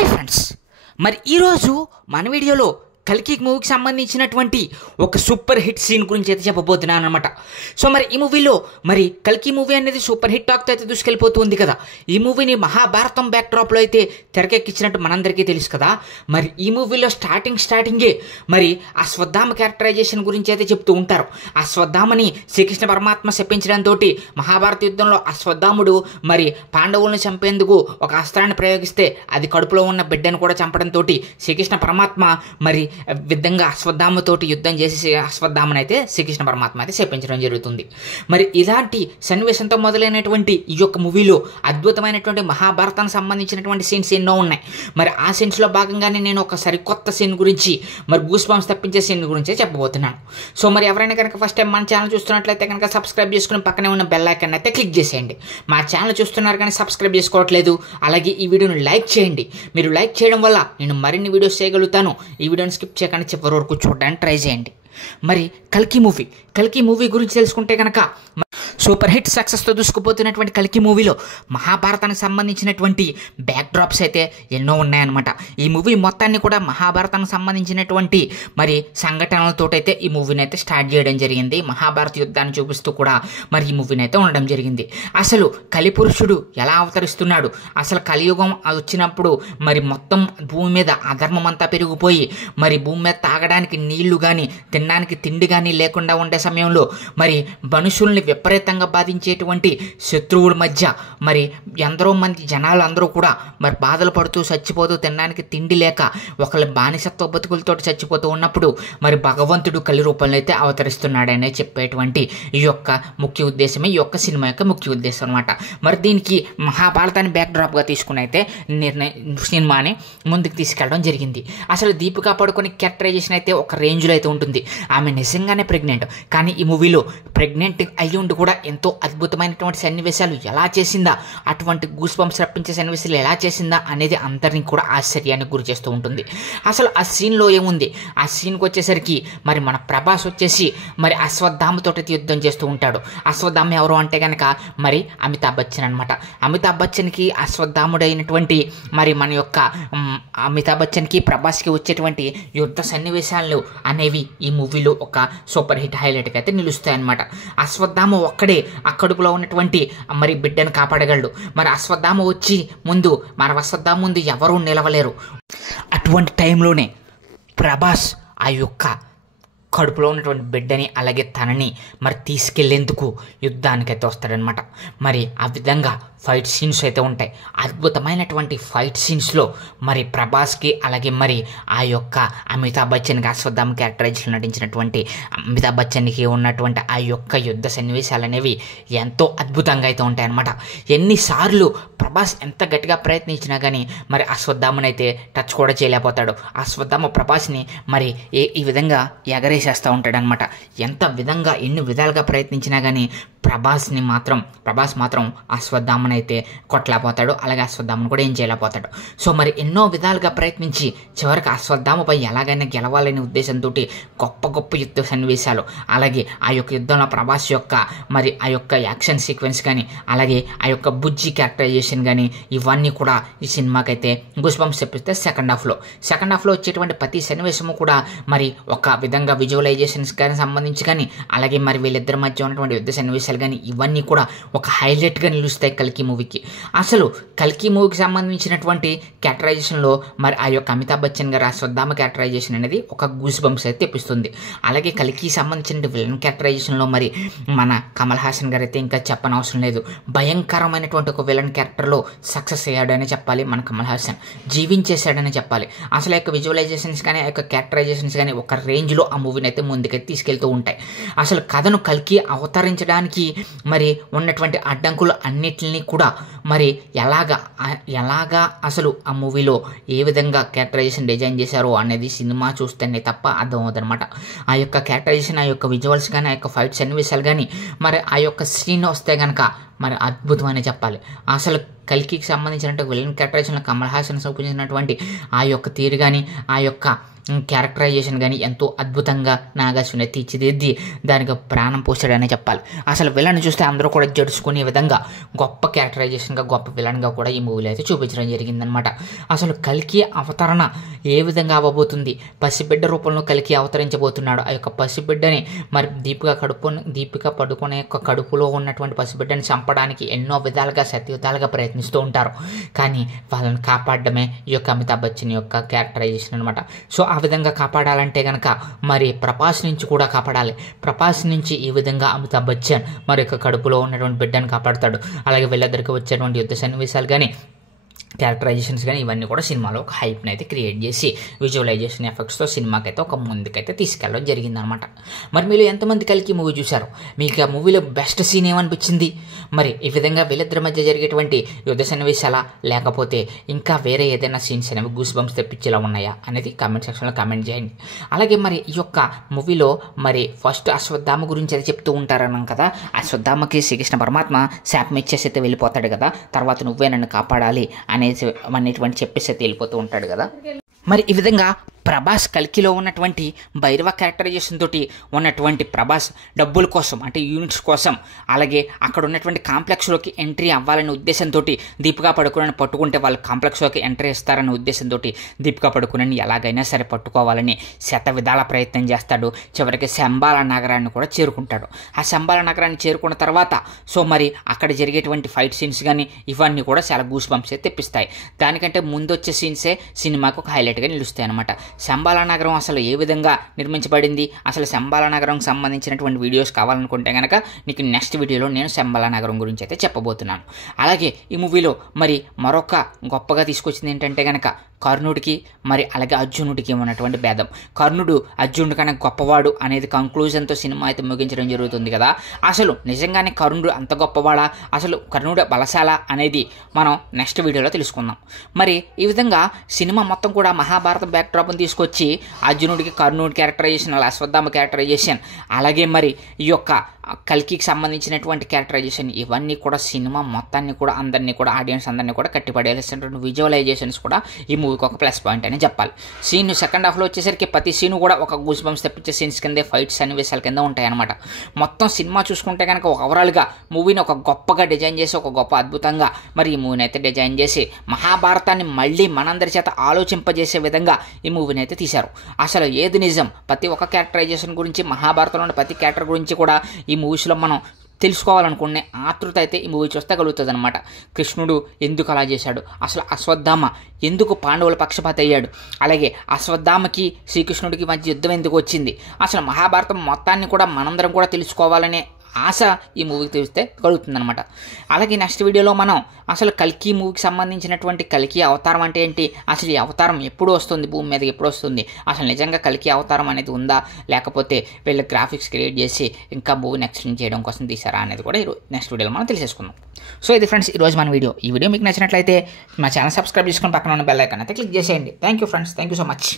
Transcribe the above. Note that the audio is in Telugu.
హాయ్ ఫ్రెండ్స్, మరి ఈరోజు మన వీడియోలో కల్కి మూవీకి సంబంధించినటువంటి ఒక సూపర్ హిట్ సీన్ గురించి అయితే చెప్పబోతున్నాను అనమాట. సో మరి ఈ మూవీలో మరి కల్కి మూవీ అనేది సూపర్ హిట్ టాక్తో అయితే దూసుకెళ్ళిపోతుంది కదా. ఈ మూవీని మహాభారతం బ్యాక్డ్రాప్లో అయితే తెరకెక్కించినట్టు మనందరికీ తెలుసు కదా. మరి ఈ మూవీలో స్టార్టింగే మరి అశ్వత్థామ క్యారెక్టరైజేషన్ గురించి అయితే చెప్తూ ఉంటారు. అశ్వత్థామని శ్రీకృష్ణ పరమాత్మ శపించడంతో మహాభారత యుద్ధంలో అశ్వత్థాముడు మరి పాండవులను చంపేందుకు ఒక అస్త్రాన్ని ప్రయోగిస్తే అది కడుపులో ఉన్న బిడ్డను కూడా చంపడంతో శ్రీకృష్ణ పరమాత్మ మరి విధంగా అశ్వత్థామతోటి యుద్ధం చేసి అశ్వత్థామని అయితే శ్రీకృష్ణ పరమాత్మ అయితే శపించడం జరుగుతుంది. మరి ఇలాంటి సన్నివేశంతో మొదలైనటువంటి ఈ యొక్క మూవీలో అద్భుతమైనటువంటి మహాభారతానికి సంబంధించినటువంటి సీన్స్ ఎన్నో ఉన్నాయి. మరి ఆ సీన్స్లో భాగంగానే నేను ఒక సరికొత్త సీన్ గురించి మరి గూస్ బంప్స్ తప్పించే సీన్ గురించే చెప్పబోతున్నాను. సో మరి ఎవరైనా కనుక ఫస్ట్ టైం మన ఛానల్ చూస్తున్నట్లయితే కనుక సబ్స్క్రైబ్ చేసుకుని పక్కనే ఉన్న బెల్ ఐకాన్ అయితే క్లిక్ చేసేయండి. మా ఛానల్ చూస్తున్నారు కానీ సబ్స్క్రైబ్ చేసుకోవట్లేదు. అలాగే ఈ వీడియోని లైక్ చేయండి. మీరు లైక్ చేయడం వల్ల నేను మరిన్ని వీడియోస్ చేయగలుగుతాను. ఈ వీడియోని స్కిప్ చేయకుండా చివరి వరకు చూడడానికి ట్రై చేయండి. మరి కల్కి మూవీ గురించి తెలుసుకుంటే కనుక సూపర్ హిట్ సక్సెస్తో దూసుకుపోతున్నటువంటి కల్కి మూవీలో మహాభారతానికి సంబంధించినటువంటి బ్యాక్ డ్రాప్స్ అయితే ఎన్నో ఉన్నాయన్నమాట. ఈ మూవీ మొత్తాన్ని కూడా మహాభారతానికి సంబంధించినటువంటి మరి సంఘటనలతోటైతే ఈ మూవీని అయితే స్టార్ట్ చేయడం జరిగింది. మహాభారత యుద్ధాన్ని చూపిస్తూ కూడా మరి ఈ మూవీని అయితే ఉండడం జరిగింది. అసలు కలిపురుషుడు ఎలా అవతరిస్తున్నాడు, అసలు కలియుగం వచ్చినప్పుడు మరి మొత్తం భూమి మీద అధర్మం అంతా పెరిగిపోయి మరి భూమి మీద తాగడానికి నీళ్లు కానీ తినడానికి తిండి కానీ లేకుండా ఉండే సమయంలో మరి మనుషుల్ని విపరీతంగా బాధించేటువంటి శత్రువుల మధ్య మరి ఎందరో మంది జనాలు అందరూ కూడా మరి బాధలు పడుతూ చచ్చిపోతూ తినడానికి తిండి లేక ఒకళ్ళ బానిసత్వ బతుకులతో చచ్చిపోతూ ఉన్నప్పుడు మరి భగవంతుడు కలి రూపంలో అయితే అవతరిస్తున్నాడనే చెప్పేటువంటి ఈ యొక్క ముఖ్య ఉద్దేశమే ఈ యొక్క సినిమా యొక్క ముఖ్య ఉద్దేశం అనమాట. మరి దీనికి మహాభారతాన్ని బ్యాక్ డ్రాప్గా తీసుకుని అయితే సినిమాని ముందుకు తీసుకెళ్ళడం జరిగింది. అసలు దీపికా పడుకొని క్యారెక్టరైజేషన్ అయితే ఒక రేంజ్లో అయితే ఉంటుంది. ఆమె నిజంగానే ప్రెగ్నెంట్, కానీ ఈ మూవీలో ప్రెగ్నెంట్ అయ్యి ఉండి కూడా ఎంతో అద్భుతమైనటువంటి సన్నివేశాలు ఎలా చేసిందా, అటువంటి గూస్ బంప్స్ రప్పించే సన్నివేశాలు ఎలా చేసిందా అనేది అందరినీ కూడా ఆశ్చర్యానికి గురి చేస్తూ ఉంటుంది. అసలు ఆ సీన్లో ఏముంది, ఆ సీన్కి వచ్చేసరికి మరి మన ప్రభాస్ వచ్చేసి మరి అశ్వత్థామతో యుద్ధం చేస్తూ ఉంటాడు. అశ్వత్థామ ఎవరు అంటే కనుక మరి అమితాబ్ బచ్చన్ అనమాట. అమితాబ్ బచ్చన్కి అశ్వత్థాముడైనటువంటి మరి మన యొక్క అమితాబ్ బచ్చన్కి ప్రభాస్కి వచ్చేటువంటి యుద్ధ సన్నివేశాలు అనేవి ఈ మూవీలో ఒక సూపర్ హిట్ హైలైట్గా అయితే నిలుస్తాయి అన్నమాట. అశ్వత్థామ ఒక్కడే అక్కడుపులో ఉన్నటువంటి మరి బిడ్డను కాపాడగలడు. మరి అశ్వత్థామ వచ్చి ముందు మన అశ్వత్థామ ముందు ఎవరూ నిలవలేరు. అటువంటి టైంలోనే ప్రభాస్ ఆ యొక్క కడుపులో ఉన్నటువంటి బిడ్డని అలాగే తనని మరి తీసుకెళ్లేందుకు యుద్ధానికైతే వస్తాడనమాట. మరి ఆ విధంగా ఫైట్ సీన్స్ అయితే ఉంటాయి. అద్భుతమైనటువంటి ఫైట్ సీన్స్లో మరి ప్రభాస్కి అలాగే మరి ఆ యొక్క అమితాబ్ బచ్చన్కి అశ్వత్థామ క్యారెక్టరైజేషన్ నటించినటువంటి అమితాబ్ బచ్చన్కి ఉన్నటువంటి ఆ యొక్క యుద్ధ సన్నివేశాలు అనేవి ఎంతో అద్భుతంగా అయితే ఉంటాయన్నమాట. ఎన్నిసార్లు ప్రభాస్ ఎంత గట్టిగా ప్రయత్నించినా కానీ మరి అశ్వత్థామని అయితే టచ్ కూడా చేయలేకపోతాడు. అశ్వత్థామ ప్రభాస్ని మరి ఈ విధంగా ఎగరేసేస్తూ ఉంటాడనమాట. ఎన్ని విధాలుగా ప్రయత్నించినా కానీ ప్రభాస్ మాత్రం అశ్వత్థామని అయితే కొట్టలేకపోతాడు. అలాగే అశ్వత్థామను కూడా ఏం చేయలేకపోతాడు. సో మరి ఎన్నో విధాలుగా ప్రయత్నించి చివరికి అశ్వత్థామపై ఎలాగైనా గెలవాలనే ఉద్దేశంతో గొప్ప యుద్ధ సన్నివేశాలు, అలాగే ఆ యొక్క యుద్ధంలో ప్రభాస్ యొక్క మరి ఆ యొక్క యాక్షన్ సీక్వెన్స్ కానీ అలాగే ఆ యొక్క బుజ్జి క్యారెక్టరైజేషన్ కానీ ఇవన్నీ కూడా ఈ సినిమాకైతే గూస్ బంప్స్ చెప్పిస్తే సెకండ్ హాఫ్లో వచ్చేటువంటి ప్రతి సన్నివేశము కూడా మరి ఒక విధంగా విజువలైజేషన్స్ కానీ సంబంధించి కానీ అలాగే మరి వీళ్ళిద్దరి మధ్య ఉన్నటువంటి యుద్ధ సన్నివేశాలు కానీ ఇవన్నీ కూడా ఒక హైలైట్గా నిలుస్తాయి కల్కి మూవీకి. అసలు కల్కి మూవీకి సంబంధించినటువంటి క్యారెక్టరైజేషన్లో మరి ఆ యొక్క అమితాబ్ బచ్చన్ గారు అశ్వత్థామ క్యారెక్టరైజేషన్ అనేది ఒక గూస్ బంప్స్ అయితే తెప్పిస్తుంది. అలాగే కల్కి సంబంధించిన విలన్ క్యారెక్టరైజేషన్లో మరి మన కమల్ హాసన్ గారు అయితే ఇంకా చెప్పనవసరం లేదు. భయంకరమైనటువంటి ఒక విలన్ క్యారెక్టర్లో సక్సెస్ అయ్యాడని చెప్పాలి. మన కమల్ హాసన్ జీవించేశాడని చెప్పాలి. అసలు యొక్క విజువలైజేషన్స్ కానీ ఆ యొక్క క్యారెక్టరైజేషన్స్ కానీ ఒక రేంజ్లో ఆ మూవీని అయితే ముందుకైతే తీసుకెళ్తూ ఉంటాయి. అసలు కథను కల్కి అవతరించడానికి మరి ఉన్నటువంటి అడ్డంకులు అన్నిటిని కూడా మరి ఎలాగా అసలు ఆ మూవీలో ఏ విధంగా క్యారెక్టరైజేషన్ డిజైన్ చేశారో అనేది సినిమా చూస్తేనే తప్ప అర్థమవుతుందన్నమాట. ఆ యొక్క క్యారెక్టరైజేషన్, ఆ యొక్క విజువల్స్ కానీ ఆ యొక్క ఫైట్ సన్నివేశాలు కానీ మరి ఆ యొక్క సీన్ వస్తే కనుక మరి అద్భుతమని చెప్పాలి. అసలు కల్కికి సంబంధించినటువంటి విలన్ క్యారెక్టరైజేషన్లో కమల్ హాసన్ చూపించినటువంటి ఆ యొక్క తీరు కానీ ఆ యొక్క క్యారెక్టరైజేషన్ కానీ ఎంతో అద్భుతంగా నాగార్జున తీర్చిదిద్ది దానికి ప్రాణం పోసాడనే చెప్పాలి. అసలు విలన్ చూస్తే అందరూ కూడా జడుచుకునే విధంగా గొప్ప క్యారెక్టరైజేషన్గా గొప్ప విలన్గా కూడా ఈ మూవీలో అయితే చూపించడం జరిగిందనమాట. అసలు కల్కి అవతరణ ఏ విధంగా అవ్వబోతుంది, పసిబిడ్డ రూపంలో కల్కి అవతరించబోతున్నాడు. ఆ యొక్క పసిబిడ్డని మరి దీపిక పడుకునే యొక్క కడుపులో ఉన్నటువంటి పసిబిడ్డని చంపడానికి ఎన్నో విధాలుగా సత్యవిధాలుగా ప్రయత్నిస్తూ ఉంటారు. కానీ వాళ్ళని కాపాడడమే ఈ యొక్క అమితాబ్ బచ్చన్ యొక్క క్యారెక్టరైజేషన్ అనమాట. సో ఆ విధంగా కాపాడాలంటే కనుక మరి ప్రభాస్ నుంచి కూడా కాపాడాలి. ప్రభాస్ నుంచి ఈ విధంగా అమితాబ్ బచ్చన్ మరి యొక్క కడుపులో ఉన్నటువంటి బిడ్డను కాపాడుతాడు. అలాగే వీళ్ళిద్దరికి వచ్చేటువంటి యుద్ధ సన్నివేశాలు కానీ క్యారెక్టరైజేషన్స్ కానీ ఇవన్నీ కూడా సినిమాలో ఒక హైప్ని అయితే క్రియేట్ చేసి విజువలైజేషన్ ఎఫెక్ట్స్తో సినిమాకైతే ఒక ముందుకైతే తీసుకెళ్ళడం జరిగిందనమాట. మరి మీరు ఎంతమంది కలికి మూవీ చూశారు? మీకు ఆ మూవీలో బెస్ట్ సీన్ ఏమనిపించింది? మరి ఈ విధంగా వీళ్ళిద్దరి మధ్య జరిగేటువంటి యుద్ధ సన్నివేశాలా, లేకపోతే ఇంకా వేరే ఏదైనా సీన్స్ అనేవి గూస్ బంప్స్ తెప్పించేలా ఉన్నాయా అనేది కామెంట్ సెక్షన్లో కామెంట్ చేయండి. అలాగే మరి ఈ యొక్క మూవీలో మరి ఫస్ట్ అశ్వత్థామ గురించి అయితే చెప్తూ ఉంటారన్నాం కదా. అశ్వత్థామకి శ్రీకృష్ణ పరమాత్మ శాపం ఇచ్చేసి అయితే వెళ్ళిపోతాడు కదా, తర్వాత నువ్వే నన్ను కాపాడాలి అనేటువంటి చెప్పేసి అయితే వెళ్ళిపోతూ ఉంటాడు కదా. మరి ఈ విధంగా ప్రభాస్ కల్కిలో ఉన్నటువంటి భైరవ క్యారెక్టరైజేషన్ తోటి ఉన్నటువంటి ప్రభాస్ డబ్బుల కోసం అంటే యూనిట్స్ కోసం, అలాగే అక్కడ ఉన్నటువంటి కాంప్లెక్స్లోకి ఎంట్రీ అవ్వాలనే ఉద్దేశంతో దీపికా పడుకుని పట్టుకుంటే వాళ్ళు కాంప్లెక్స్లోకి ఎంట్రీ ఇస్తారనే ఉద్దేశంతో దీపికా పడుకుని ఎలాగైనా సరే పట్టుకోవాలని శత విధాల ప్రయత్నం చేస్తాడు. చివరికి శంబాల నగరాన్ని కూడా చేరుకుంటాడు. ఆ శంబాల నగరాన్ని చేరుకున్న తర్వాత సో మరి అక్కడ జరిగేటువంటి ఫైట్ సీన్స్ కానీ ఇవన్నీ కూడా చాలా గూస్ బంప్స్ అయితే తెప్పిస్తాయి. దానికంటే ముందు వచ్చే సీన్సే సినిమాకు ఒక హైలైట్గా నిలుస్తాయి అన్నమాట. శంబాల నగరం అసలు ఏ విధంగా నిర్మించబడింది, అసలు శంబాల నగరంకి సంబంధించినటువంటి వీడియోస్ కావాలనుకుంటే కనుక నీకు నెక్స్ట్ వీడియోలో నేను శంబాల నగరం గురించి అయితే చెప్పబోతున్నాను. అలాగే ఈ మూవీలో మరి మరొక గొప్పగా తీసుకొచ్చింది ఏంటంటే కనుక కర్ణుడికి మరి అలాగే అర్జునుడికి ఉన్నటువంటి భేదం. కర్ణుడు అర్జునుడి కన్నా గొప్పవాడు అనేది కంక్లూజన్తో సినిమా అయితే ముగించడం జరుగుతుంది కదా. అసలు నిజంగానే కర్ణుడు అంత గొప్పవాడా, అసలు కర్ణుడు బలశాల అనేది మనం నెక్స్ట్ వీడియోలో తెలుసుకుందాం. మరి ఈ విధంగా సినిమా మొత్తం కూడా మహాభారత బ్యాక్డ్రాప్ని తీసుకొచ్చి అర్జునుడికి కర్ణుడి క్యారెక్టరైజేషన్, అలా అశ్వత్థామ క్యారెక్టరైజేషన్, అలాగే మరి ఈ యొక్క కల్కికి సంబంధించినటువంటి క్యారెక్టరైజేషన్ ఇవన్నీ కూడా సినిమా మొత్తాన్ని కూడా అందరినీ కూడా ఆడియన్స్ అందరినీ కూడా కట్టిపడేసినటువంటి విజువలైజేషన్స్ కూడా ఈ మూవీకి ఒక ప్లస్ పాయింట్ అని చెప్పాలి. సీన్ సెకండ్ హాఫ్లో వచ్చేసరికి ప్రతి సీను కూడా ఒక గూస్ బంప్స్ తెప్పించే సీన్స్ కిందే ఫైట్ సన్నివేశాల కింద ఉంటాయన్నమాట. మొత్తం సినిమా చూసుకుంటే కనుక ఓవరాల్గా మూవీని ఒక గొప్పగా డిజైన్ చేసి ఒక గొప్ప అద్భుతంగా మరి ఈ మూవీని అయితే డిజైన్ చేసి మహాభారతాన్ని మళ్ళీ మనందరి చేత ఆలోచింపజేసే విధంగా ఈ మూవీని అయితే తీశారు. అసలు ఏది నిజం, ప్రతి ఒక్క క్యారెక్టరైజేషన్ గురించి మహాభారతంలో ఉన్న ప్రతి క్యారెక్టర్ గురించి కూడా ఈ మూవీస్లో మనం తెలుసుకోవాలనుకునే ఆతృత అయితే ఈ మూవీ చూస్తే కలుగుతుంది అనమాట. కృష్ణుడు ఎందుకు అలా చేశాడు, అసలు అశ్వత్థామ ఎందుకు పాండవుల పక్షపాతి అయ్యాడు, అలాగే అశ్వత్థామకి శ్రీకృష్ణుడికి మధ్య యుద్ధం ఎందుకు వచ్చింది, అసలు మహాభారతం మొత్తాన్ని కూడా మనందరం కూడా తెలుసుకోవాలనే ఆశ ఈ మూవీకి తెలిస్తే కలుగుతుందనమాట. అలాగే నెక్స్ట్ వీడియోలో మనం అసలు కల్కి మూవీకి సంబంధించినటువంటి కల్కి అవతారం అంటే ఏంటి, అసలు ఈ అవతారం ఎప్పుడు వస్తుంది, భూమి మీదకి ఎప్పుడు వస్తుంది, అసలు నిజంగా కల్కి అవతారం అనేది ఉందా, లేకపోతే వీళ్ళ గ్రాఫిక్స్ క్రియేట్ చేసి ఇంకా మూవీని ఎక్స్టెండ్ చేయడం కోసం తీసారా అనేది కూడా నెక్స్ట్ వీడియోలో మనం తెలిసేసుకుందాం. సో ఇది ఫ్రెండ్స్ ఈరోజు మన వీడియో. ఈ వీడియో మీకు నచ్చినట్లయితే మా ఛానల్ సబ్స్క్రైబ్ చేసుకొని పక్కన ఉన్న బెల్ ఐకాన్ అయితే క్లిక్ చేసేయండి. Thank you friends, thank you so much.